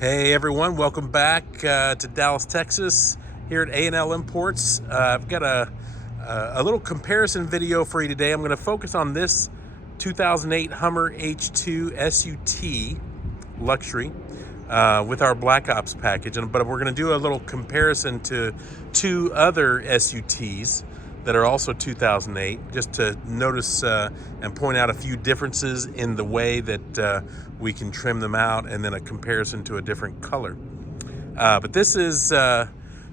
Hey everyone, welcome back to Dallas, Texas, here at A&L Imports. I've got a little comparison video for you today. I'm going to focus on this 2008 Hummer H2 SUT Luxury with our Black Ops package, but we're going to do a little comparison to two other SUTs that are also 2008, just to notice and point out a few differences in the way that we can trim them out, and then a comparison to a different color. But this is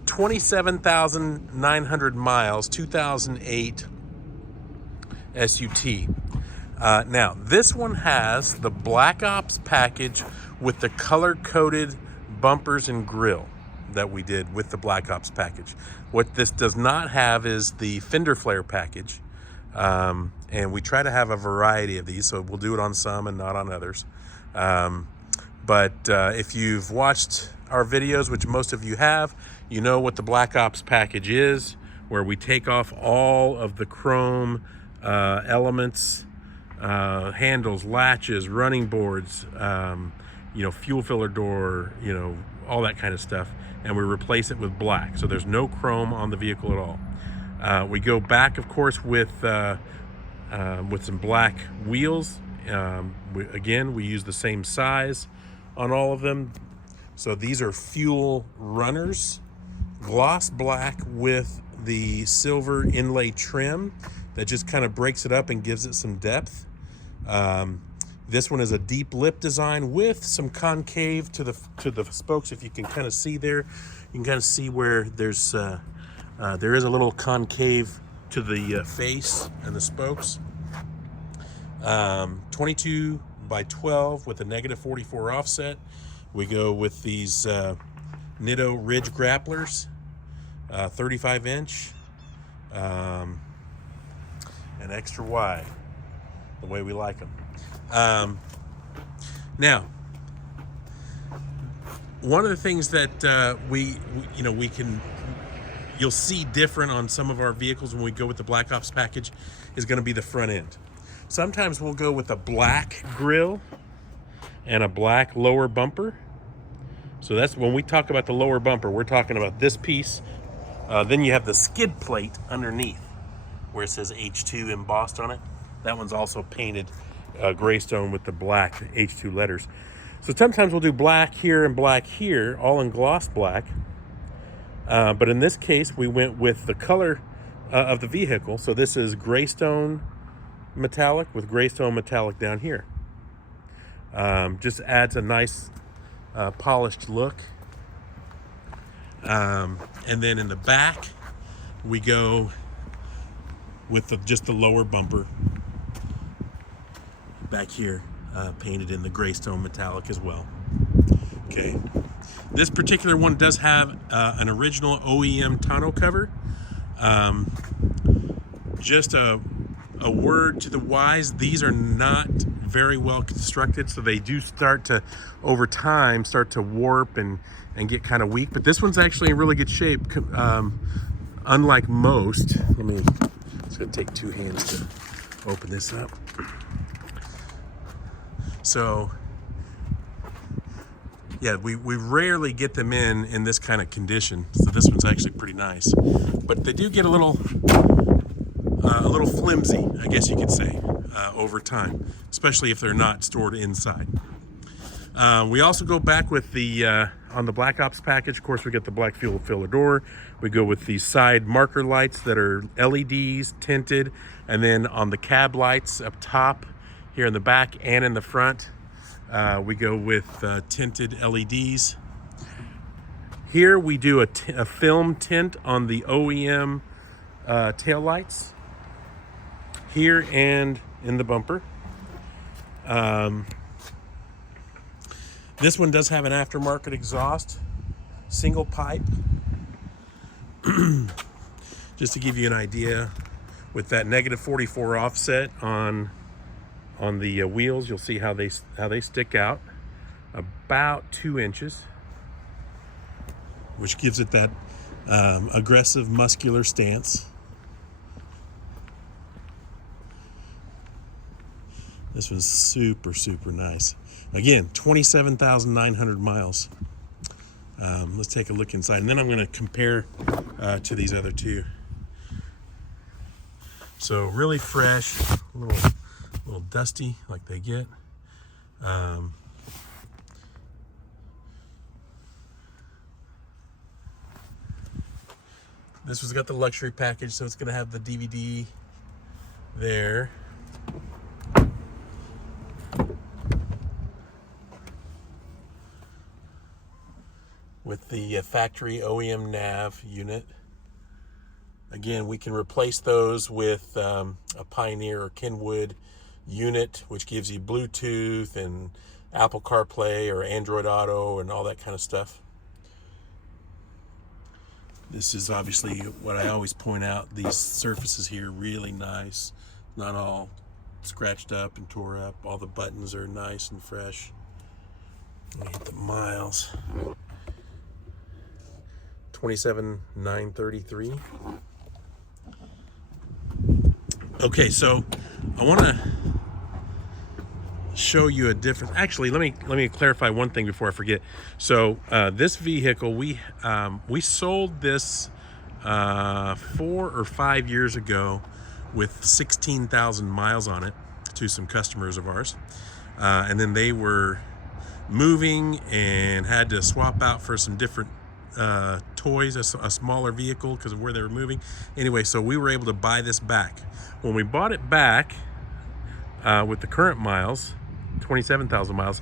27,900 miles, 2008 SUT. Now, this one has the Black Ops package with the color-coded bumpers and grille that we did with the Black Ops package. What this does not have is the fender flare package. And we try to have a variety of these, so we'll do it on some and not on others. But if you've watched our videos, which most of you have, you know what the Black Ops package is, where we take off all of the chrome elements, handles, latches, running boards, fuel filler door, all that kind of stuff, and we replace it with black. So there's no chrome on the vehicle at all. We go back, of course, with some black wheels. We use the same size on all of them. So these are fuel runners, gloss black with the silver inlay trim that just kind of breaks it up and gives it some depth. This one is a deep lip design with some concave to the spokes. If you can kind of see there, you can kind of see where there is a little concave to the face and the spokes. 22 by 12 with a -44 offset. We go with these Nitto Ridge grapplers, 35 inch, and extra wide, the way we like them. Now, one of the things that you'll see different on some of our vehicles when we go with the Black Ops package is going to be the front end. Sometimes we'll go with a black grille and a black lower bumper. So that's when we talk about the lower bumper, we're talking about this piece. Then you have the skid plate underneath where it says H2 embossed on it. That one's also painted Graystone with the black H2 letters. So sometimes we'll do black here and black here, all in gloss black. But in this case, we went with the color of the vehicle. So this is Graystone metallic with Graystone metallic down here. Just adds a nice polished look. And then in the back, we go with just the lower bumper back here, painted in the Graystone metallic as well. Okay, this particular one does have an original OEM tonneau cover. Just a word to the wise, these are not very well constructed, so they do start to, over time, start to warp and get kind of weak. But this one's actually in really good shape, unlike most. It's gonna take two hands to open this up. So, yeah, we rarely get them in this kind of condition. So this one's actually pretty nice, but they do get a little flimsy, I guess you could say, over time, especially if they're not stored inside. We also go back with the on the Black Ops package. Of course, we get the black fuel filler door. We go with the side marker lights that are LEDs tinted, and then on the cab lights up top, here in the back and in the front, we go with tinted LEDs. Here we do a film tint on the OEM tail lights, here and in the bumper. This one does have an aftermarket exhaust, single pipe. Just to give you an idea, with that -44 offset on the wheels, you'll see how they stick out about 2 inches, which gives it that aggressive, muscular stance. This was super, super nice. Again, 27,900 miles. Let's take a look inside, and then I'm going to compare to these other two. So really fresh, a little dusty like they get. This was got the luxury package, so it's going to have the DVD there. With the factory OEM nav unit. Again, we can replace those with a Pioneer or Kenwood unit, which gives you Bluetooth and Apple CarPlay or Android Auto and all that kind of stuff. This is obviously what I always point out. These surfaces here really nice, not all scratched up and tore up. All the buttons are nice and fresh. Let me hit the miles. 27,933. Okay, so I want to show you a difference. Actually, let me clarify one thing before I forget. So this vehicle, we sold this 4 or 5 years ago with 16,000 miles on it to some customers of ours, and then they were moving and had to swap out for some different toys, a smaller vehicle because of where they were moving. Anyway, so we were able to buy this back. When we bought it back with the current miles, 27,000 miles,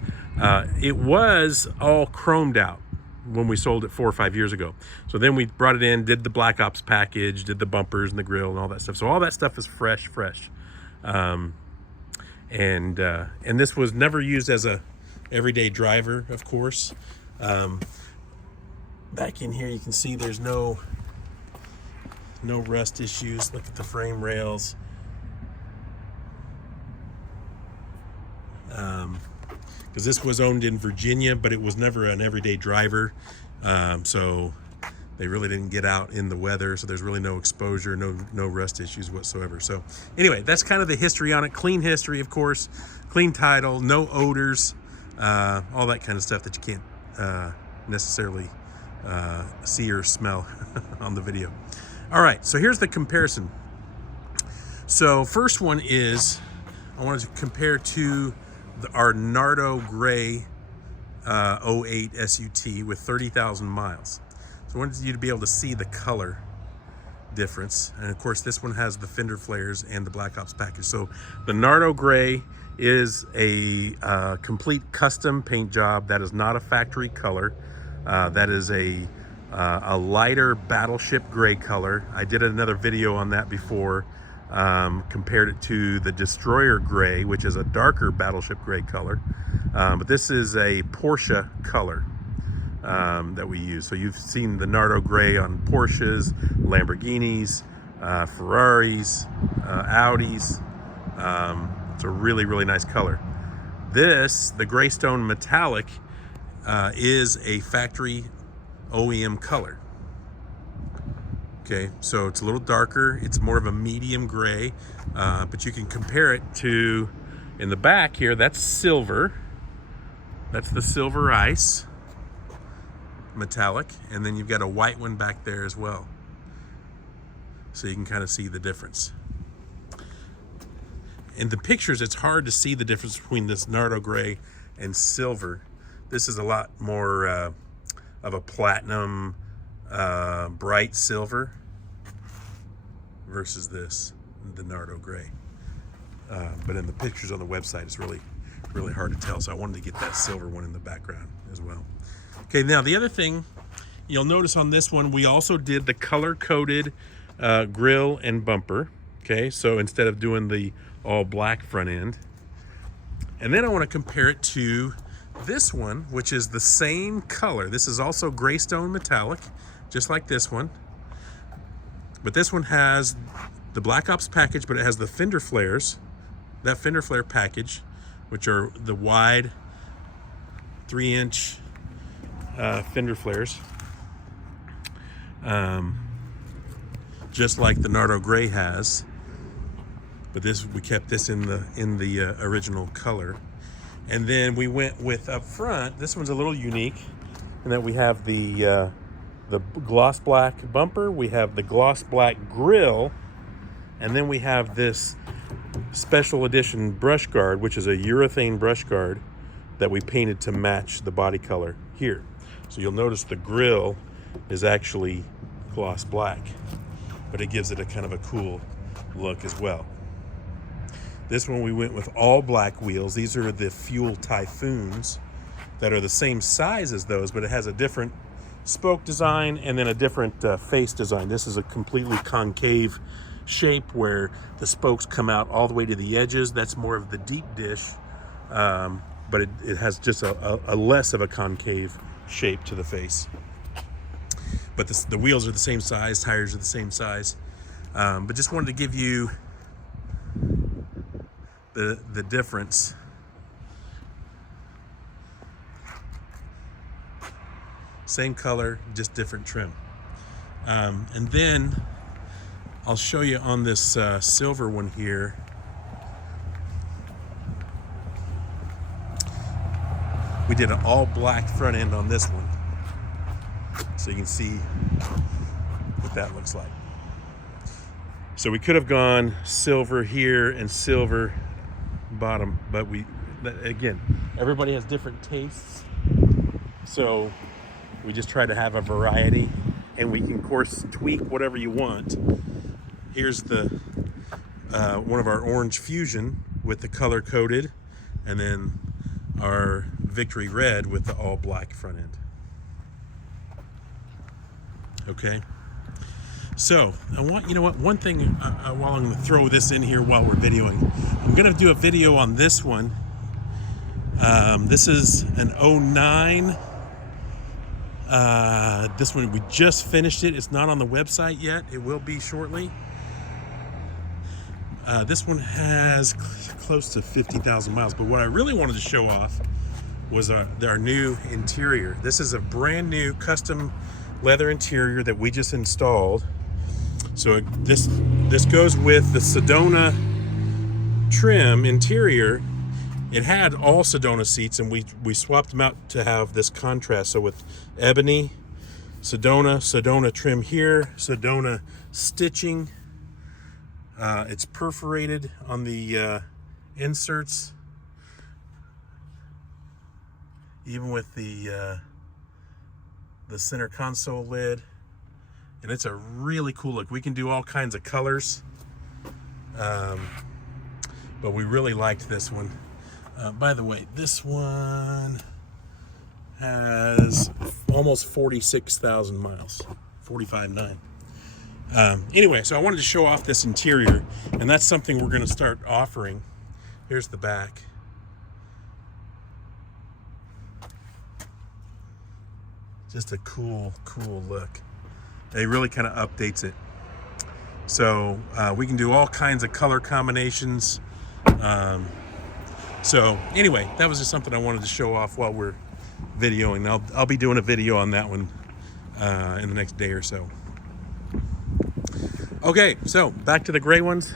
it was all chromed out when we sold it 4 or 5 years ago. So then we brought it in, did the Black Ops package, did the bumpers and the grill and all that stuff. So all that stuff is fresh. And this was never used as a everyday driver, of course. Back in here, you can see there's no rust issues. Look at the frame rails. Because this was owned in Virginia, but it was never an everyday driver. So they really didn't get out in the weather. So there's really no exposure, no rust issues whatsoever. So anyway, that's kind of the history on it. Clean history, of course. Clean title, no odors, all that kind of stuff that you can't necessarily see or smell on the video. All right, so here's the comparison. So first one is, I wanted to compare to our Nardo Gray 08 SUT with 30,000 miles. So I wanted you to be able to see the color difference. And of course, this one has the fender flares and the Black Ops package. So the Nardo Gray is a complete custom paint job. That is not a factory color. That is a lighter battleship gray color. I did another video on that before, compared it to the Destroyer Gray, which is a darker battleship gray color. But this is a Porsche color that we use. So you've seen the Nardo Gray on Porsches, Lamborghinis, Ferraris, Audis. It's a really, really nice color. This, the Graystone Metallic, is a factory OEM color. Okay, so it's a little darker. It's more of a medium gray, but you can compare it to, in the back here, that's silver. That's the Silver Ice Metallic, and then you've got a white one back there as well. So you can kind of see the difference. In the pictures, it's hard to see the difference between this Nardo Gray and silver. This is a lot more of a platinum, bright silver versus this, the Nardo Gray. But in the pictures on the website, it's really, really hard to tell. So I wanted to get that silver one in the background as well. Okay, now the other thing you'll notice on this one, we also did the color-coded grill and bumper. Okay, so instead of doing the all black front end. And then I want to compare it to this one, which is the same color. This is also Graystone Metallic, just like this one. But this one has the Black Ops package, but it has the fender flares, that fender flare package, which are the wide 3-inch fender flares. Just like the Nardo Gray has. but we kept this in the original color. And then we went with up front. This one's a little unique in that we have the gloss black bumper, we have the gloss black grille, and then we have this special edition brush guard, which is a urethane brush guard that we painted to match the body color here. So you'll notice the grille is actually gloss black, but it gives it a kind of a cool look as well. This one we went with all black wheels. These are the Fuel Typhoons that are the same size as those, but it has a different spoke design and then a different face design. This is a completely concave shape where the spokes come out all the way to the edges. That's more of the deep dish, but it has just a less of a concave shape to the face. But the wheels are the same size, tires are the same size. But just wanted to give you the difference. Same color, just different trim. And then I'll show you on this silver one here. We did an all black front end on this one, so you can see what that looks like. So we could have gone silver here and silver bottom, but again, everybody has different tastes, so we just try to have a variety, and we can of course tweak whatever you want. Here's the one of our orange fusion with the color coded, and then our Victory red with the all black front end. Okay, so one thing while I'm going to throw this in here while we're videoing, I'm going to do a video on this one. This is an 09. This one, we just finished it. It's not on the website yet. It will be shortly. This one has close to 50,000 miles, but what I really wanted to show off was our new interior. This is a brand new custom leather interior that we just installed. So this goes with the Sedona trim interior. It had all Sedona seats, and we swapped them out to have this contrast. So with ebony, Sedona trim here, Sedona stitching. It's perforated on the inserts, even with the center console lid, and it's a really cool look. We can do all kinds of colors, but we really liked this one. By the way, this one has almost 46,000 miles, 45.9. Anyway, so I wanted to show off this interior, and that's something we're going to start offering. Here's the back. Just a cool look. It really kind of updates it. So we can do all kinds of color combinations. So anyway, that was just something I wanted to show off while we're videoing. I'll be doing a video on that one in the next day or so. Okay, so back to the gray ones.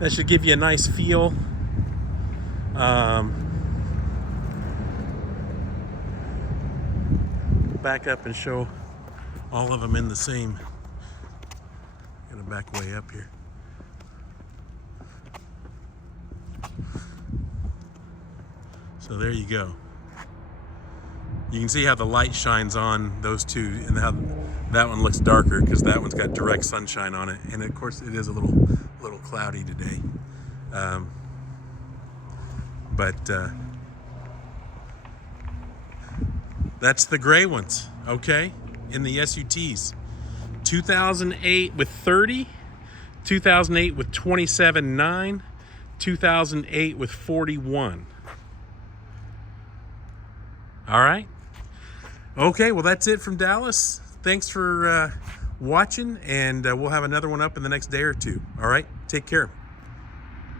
That should give you a nice feel. Back up and show all of them in the same. Gotta back way up here. So there you go. You can see how the light shines on those two, and how that one looks darker because that one's got direct sunshine on it, and of course it is a little cloudy today. But that's the gray ones, okay, in the SUTs. 2008 with 30, 2008 with 27.9, 2008 with 41. All right. Okay, well, that's it from Dallas. Thanks for watching, and we'll have another one up in the next day or two. All right, take care.